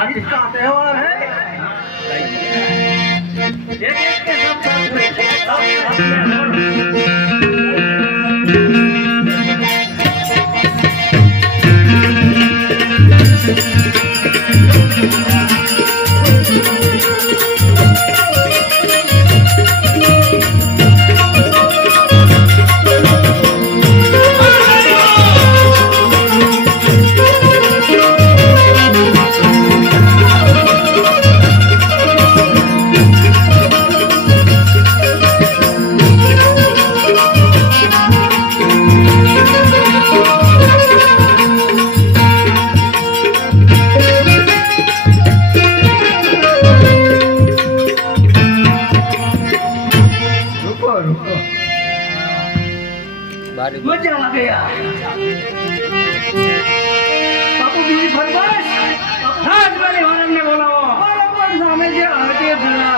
आज इसका त्योहार है। एक के सब मजा आ गया। बापू बीवी फरमाइश हाथ वाले वारन ने बोला वो बराबर सामने जे आके भला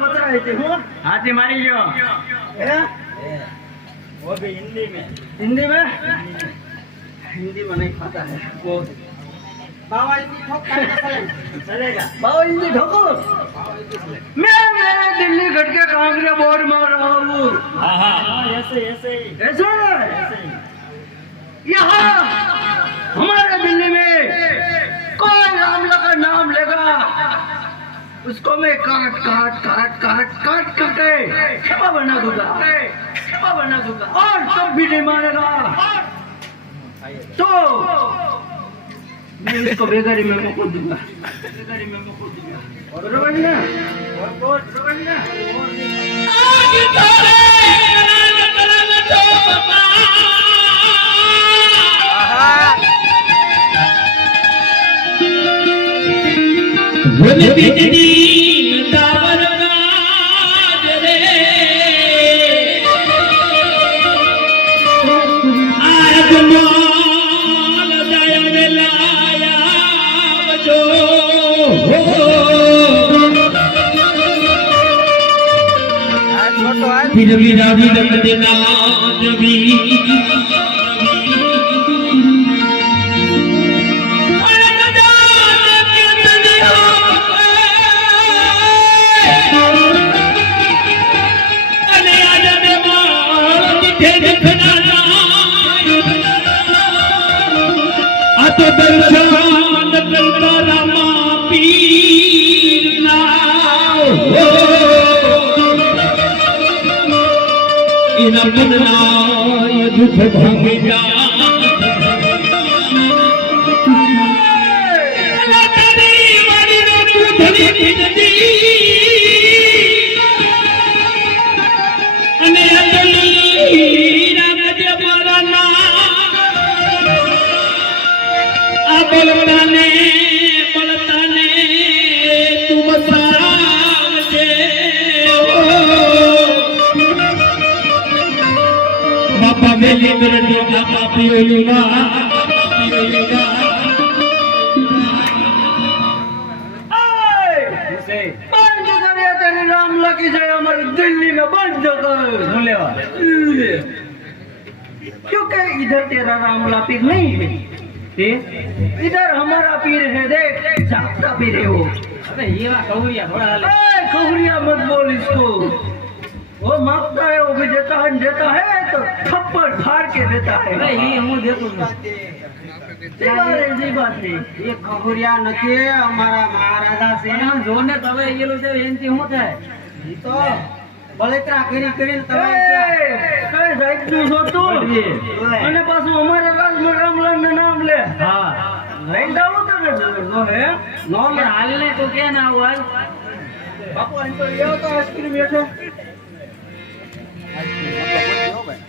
हाथी मारी जो वो भी हिंदी में हिंदी में नहीं खाता है वो बाबा हिंदी ठोक चलेगा बाबा हिंदी ठोको मैं दिल्ली घट के कांग्रेस बोर्ड में रहा हूँ ऐसे यहाँ हमारे दिल्ली में कोई रामला का नाम लेगा उसको मैं काट के क्षमा बना दूंगा और तब भी नहीं मानेगा तो मैं इसको बेगारी में मको दूंगा बरोबर ना તેજ ખના આ તો દર્શન કરતા રામા પીરના ઇના મનના દુઃખ ભાંગી જા અને આ બોલતાને તું બતાવજે બાપા વેલી મેરે બાપા પીઓલીવા राम लकी जाए हमारे दिल्ली में बंद कर क्योंकि इधर तेरा रामला पीर नहीं है इधर हमारा पीर है देख जागता पीर है वो अबे ये वाला खौरिया थोड़ा खौरिया मत बोल इसको वो मांगता है वो भी देता है तो थप्पड़ फाड़ के देता है ये हम देखो ऐसी बात नहीं ये खौरिया નથી हमारा महाराजा से જોને તમે એલું છે એનથી શું થાય ઈ તો બળતરા કરીને તમે કઈ સાઈડનું છો તું અને પાછું અમારા રાજમાં રામલાલનું નામ લે હા લઈને જાવું તો ને હે નો લે હાલ ને તો કે ના આવું હાલ બાપુ અહીં તો લેવો તો આઈસ્ક્રીમ બેઠો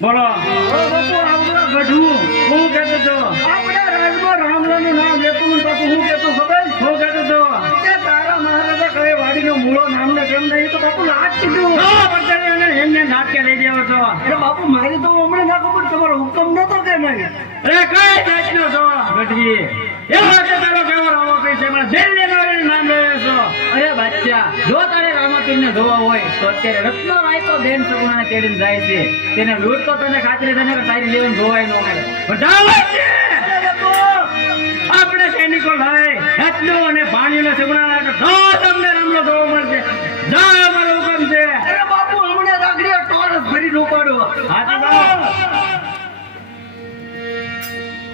બોલો બાપુ આવડા ગઢવું હું કહેતો છો આપણે રાજમાં રામલાલનું નામ લેતું ને બાપુ હું કહેતો ખબર હું કહેતો છો કે તારા મહારાજા કઈ વાડીનો મૂળો નામને કેમ નહીં તો બાપુ લાટ કીધું બધાને એને એમને નાટકે લઈ દેવો છો એટલે બાપુ મારી તો હમણાં ના ખબર તમારો હુકમ નતો કે નહીં અરે કઈ જાતનો છો ગઢવી એવો કે તારો કેવો રામો પી છે મને દિલ્હી નો નામ લેવો છો અરે બચ્ચા જો તારે રામાપીરને જોવા હોય તો અત્યારે રત્નો રાયકો બેન સગુણાને તેડીને જાય છે તેને લૂટ તો તને ખાતરી તને તારી લેવન જોવાય ન મળે બધાવે છે આપણે સૈનિકો લાય રત્નો અને પાણીનો સગુણા તો તમને રામલો જોવા મળશે જા અમારો હુકમ છે અરે બાપુ હમણે રાગડીએ ટોરસ ભરી રોપાડો હા તો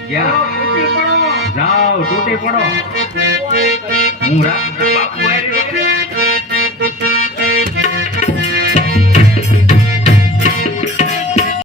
જાઓ તૂટી પડો હું બાપુ